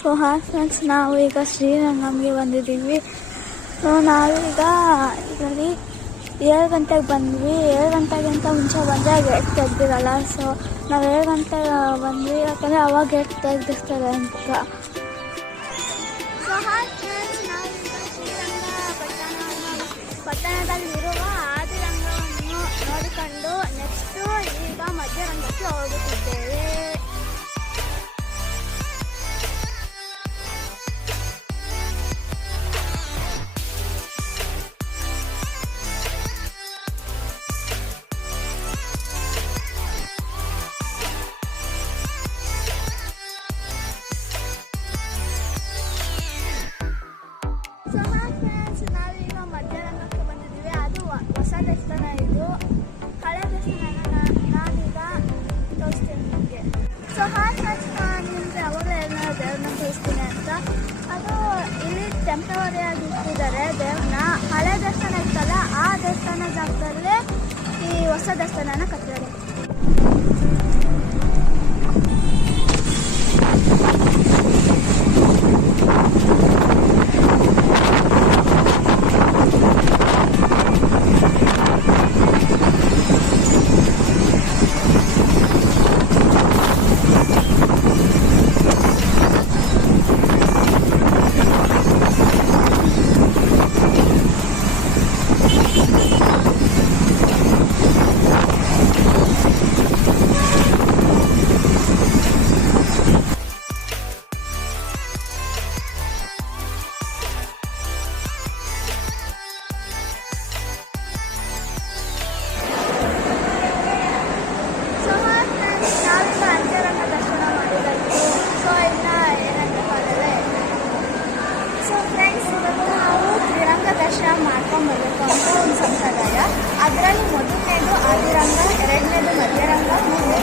So hi friends, ನಾವು ಈಗ ಶ್ರೀರಂಗಂಗೆ ಬಂದಿದ್ದೀವಿ. ಸೊ ನಾವೀಗ ಇದರಲ್ಲಿ 7 ಗಂಟೆಗೆ ಬಂದ್ವಿ. 7 ಗಂಟೆಗಿಂತ ಮುಂಚೆ ಬಂದರೆ ಗೇಟ್ ತೆಗ್ದಿರಲ್ಲ. ಸೊ ನಾವು 7 ಗಂಟೆಗೆ ಬಂದ್ವಿ, ಯಾಕಂದರೆ ಅವಾಗ ಗೇಟ್ ತೆಗ್ದಿರ್ತಾರೆ ಅಂತ. ಸೊ ಹಾಯ್ ಫ್ರೆಂಡ್ಸ್, ನಾವೀಗ ಶ್ರೀರಂಗ ಪಟ್ಟಣದಲ್ಲಿರುವ ಆದಿರಂಗವನ್ನು ನೋಡಿಕೊಂಡು ನೆಕ್ಸ್ಟು ಈಗ ಮಧ್ಯರಂಗಕ್ಕೆ ಹೋಗುತ್ತಿದ್ದೇವೆ. ಸೊ ಹಾಯ್ ಫ್ರೆಂಡ್ಸ್, ನಾವೀಗ ಮಧ್ಯರಂಗಕ್ಕೆ ಬಂದಿದ್ದೀವಿ. ಅದು ಹೊಸ ದೇವಸ್ಥಾನ, ಇದು ಹಳೆ ದೇವಸ್ಥಾನ. ನಾನೀಗ ತೋರಿಸ್ತೀನಿ ನಿಮಗೆ. ಸೊ ಹಾಯ್ ಫ್ರೆಂಡ್ಸ್, ನಾನು ನಿಮಗೆ ಅವಾಗಲೇ ಏನಾದ್ರು ದೇವ್ರನ್ನ ತೋರಿಸ್ತೀನಿ ಅಂತ. ಅದು ಇಲ್ಲಿ ಟೆಂಪ್ರವರಿಯಾಗಿ ಇಟ್ಟಿದ್ದಾರೆ ದೇವ್ರನ್ನ. ಹಳೆ ದೇವಸ್ಥಾನ ಇತ್ತಲ್ಲ, ಆ ದೇವಸ್ಥಾನ ಜಾಗದಲ್ಲೇ ಈ ಹೊಸ ದೇವಸ್ಥಾನನ ಕಟ್ಟಿದ್ದಾರೆ. ಮಾಡ್ಕೊಂಡ್ಬರ್ಬೇಕು ಅಂತ ಒಂದು ಸಂಪ್ರದಾಯ. ಅದರಲ್ಲಿ ಮೊದಲನೇದು ಆದಿರಂಗ, ಎರಡನೇದು ಮಧ್ಯರಂಗ, ಮೂರನೇದು